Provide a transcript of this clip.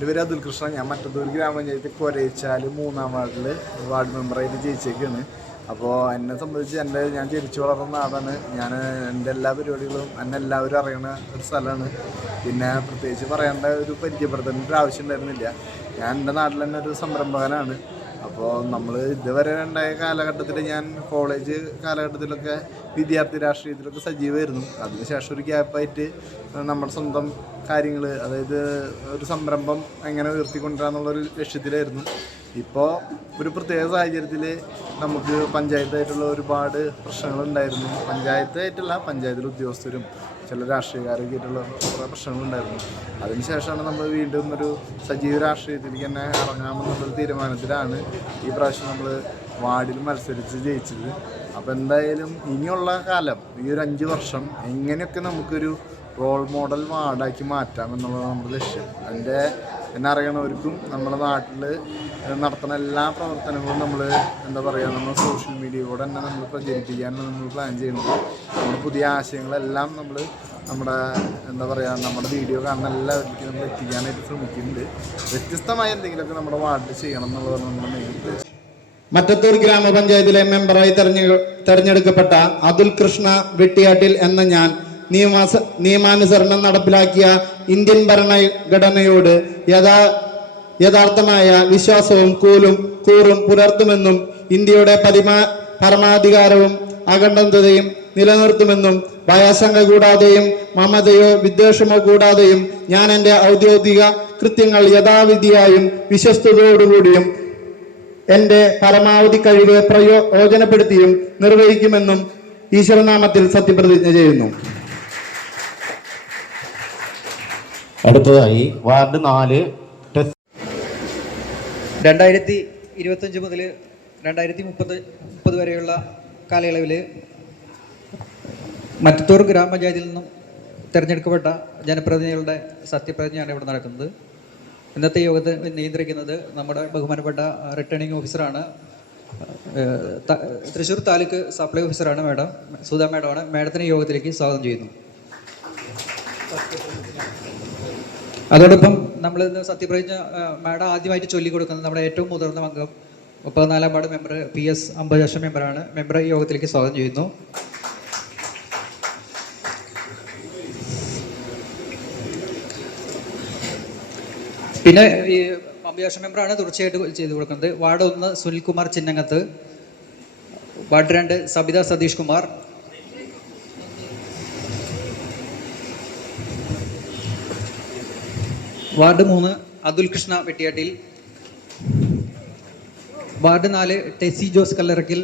എന്റെ പേര് അതുൽ കൃഷ്ണ ഞാൻ മറ്റത്തൂർ ഗ്രാമപഞ്ചായത്ത് കൊരയിച്ചാൽ മൂന്നാം വാർഡിൽ വാർഡ് മെമ്പറായിട്ട് ജയിച്ചേക്കാണ്. അപ്പോൾ എന്നെ സംബന്ധിച്ച് എന്റെ ഞാൻ ജനിച്ചു വളർന്ന നാടാണ്. ഞാൻ എന്റെ എല്ലാ പരിപാടികളും എന്നെ എല്ലാവരും അറിയണ ഒരു സ്ഥലമാണ്. പിന്നെ പ്രത്യേകിച്ച് പറയേണ്ട ഒരു പരിചയപ്പെടുത്തേണ്ട ഒരു ആവശ്യം ഉണ്ടായിരുന്നില്ല. ഞാൻ എന്റെ നാട്ടിൽ തന്നെ ഒരു സംരംഭകനാണ്. അപ്പോൾ നമ്മൾ ഇതുവരെ ഉണ്ടായ കാലഘട്ടത്തിൽ ഞാൻ കോളേജ് കാലഘട്ടത്തിലൊക്കെ വിദ്യാർത്ഥി രാഷ്ട്രീയത്തിലൊക്കെ സജീവമായിരുന്നു അതിനുശേഷം ഒരു ഗ്യാപ്പായിട്ട് നമ്മുടെ സ്വന്തം കാര്യങ്ങൾ അതായത് ഒരു സംരംഭം എങ്ങനെ ഉയർത്തിക്കൊണ്ടുവരാന്നുള്ളൊരു ലക്ഷ്യത്തിലായിരുന്നു. ഇപ്പോൾ ഒരു പ്രത്യേക സാഹചര്യത്തിൽ നമുക്ക് പഞ്ചായത്തായിട്ടുള്ള ഒരുപാട് പ്രശ്നങ്ങളുണ്ടായിരുന്നു. പഞ്ചായത്തായിട്ടല്ല പഞ്ചായത്തിലെ ഉദ്യോഗസ്ഥരും ചില രാഷ്ട്രീയക്കാരൊക്കെ ആയിട്ടുള്ള കുറേ പ്രശ്നങ്ങളുണ്ടായിരുന്നു. അതിനുശേഷമാണ് നമ്മൾ വീണ്ടും ഒരു സജീവ രാഷ്ട്രീയത്തിലേക്ക് തന്നെ ഇറങ്ങാമെന്നുള്ളൊരു തീരുമാനത്തിലാണ് ഈ പ്രാവശ്യം നമ്മൾ വാർഡിൽ മത്സരിച്ച് ജയിച്ചത്. അപ്പോൾ എന്തായാലും ഇനിയുള്ള കാലം ഈ ഒരു അഞ്ച് വർഷം എങ്ങനെയൊക്കെ നമുക്കൊരു റോൾ മോഡൽ വാർഡാക്കി മാറ്റാം എന്നുള്ളതാണ് നമ്മുടെ ലക്ഷ്യം. അതിന്റെ എന്നെ അറിയണവർക്കും നമ്മുടെ നാട്ടിൽ നടത്തുന്ന എല്ലാ പ്രവർത്തനങ്ങളും നമ്മൾ എന്താ പറയുക നമ്മൾ സോഷ്യൽ മീഡിയയിലൂടെ തന്നെ നമ്മൾ പ്രചരിപ്പിക്കാനാണ് നമ്മൾ പ്ലാൻ ചെയ്യുന്നത്. നമ്മുടെ പുതിയ ആശയങ്ങളെല്ലാം നമ്മൾ നമ്മുടെ എന്താ പറയുക നമ്മുടെ വീഡിയോ കാണുന്ന എല്ലാവർക്കും നമ്മൾ എത്തിക്കാനായിട്ട് ശ്രമിക്കുന്നുണ്ട്. വ്യത്യസ്തമായ എന്തെങ്കിലുമൊക്കെ നമ്മുടെ വാർഡിൽ ചെയ്യണം എന്നുള്ളതാണ് നമ്മുടെ മെയിൻ ഉദ്ദേശം. മറ്റത്തൂർ ഗ്രാമപഞ്ചായത്തിലെ മെമ്പറായി തെരഞ്ഞെ തെരഞ്ഞെടുക്കപ്പെട്ട അതുൽ കൃഷ്ണ വെട്ടിയാട്ടിൽ എന്ന ഞാൻ നിയമാസ നിയമാനുസരണം നടപ്പിലാക്കിയ ഇന്ത്യൻ ഭരണഘടനയോട് യഥാ യഥാർത്ഥമായ വിശ്വാസവും കൂലും കൂറും പുലർത്തുമെന്നും ഇന്ത്യയുടെ പരിമാ പരമാധികാരവും അഖണ്ഡതയും നിലനിർത്തുമെന്നും ഭയാശങ്ക കൂടാതെയും മമതയോ വിദ്വേഷമോ കൂടാതെയും ഞാൻ എന്റെ ഔദ്യോഗിക കൃത്യങ്ങൾ യഥാവിധിയായും വിശ്വസ്തയോടുകൂടിയും എന്റെ പരമാവധി കഴിവ് പ്രയോജനപ്പെടുത്തിയും നിർവഹിക്കുമെന്നും ഈശ്വരനാമത്തിൽ സത്യപ്രതിജ്ഞ ചെയ്യുന്നു. അടുത്തതായി വാർഡ് നാല് രണ്ടായിരത്തി ഇരുപത്തഞ്ച് മുതൽ രണ്ടായിരത്തി മുപ്പത് മുപ്പത് വരെയുള്ള കാലയളവിൽ മറ്റത്തൂർ ഗ്രാമപഞ്ചായത്തിൽ നിന്നും തിരഞ്ഞെടുക്കപ്പെട്ട ജനപ്രതിനിധികളുടെ സത്യപ്രതിജ്ഞയാണ് ഇവിടെ നടക്കുന്നത്. ഇന്നത്തെ യോഗത്തെ നിയന്ത്രിക്കുന്നത് നമ്മുടെ ബഹുമാനപ്പെട്ട റിട്ടേണിംഗ് ഓഫീസറാണ് തൃശ്ശൂർ താലൂക്ക് സപ്ലൈ ഓഫീസറാണ് മാഡം. സുധാ മാഡമാണ്. മാഡത്തിനെ യോഗത്തിലേക്ക് സ്വാഗതം ചെയ്യുന്നു. അതോടൊപ്പം നമ്മൾ ഇന്ന് സത്യപ്രതിജ്ഞ മാഡം ആദ്യമായിട്ട് ചൊല്ലിക്കൊടുക്കുന്നത് നമ്മുടെ ഏറ്റവും മുതിർന്ന അംഗം മുപ്പത്തിനാലാം വാർഡ് മെമ്പർ പി എസ് അമ്പത് മെമ്പറാണ്. മെമ്പർ യോഗത്തിലേക്ക് സ്വാഗതം ചെയ്യുന്നു. പിന്നെ ഈ ലക്ഷം മെമ്പറാണ് തുടർച്ചയായിട്ട് ചെയ്തു കൊടുക്കുന്നത്. വാർഡ് ഒന്ന് സുനിൽകുമാർ ചിന്നങ്ങത്ത് വാർഡ് രണ്ട് സബിത സതീഷ് കുമാർ വാർഡ് മൂന്ന് അതുൽ കൃഷ്ണ വെട്ടിയാട്ടിൽ. വാർഡ് നാല് ടെസി ജോസ് കല്ലറക്കിൽ.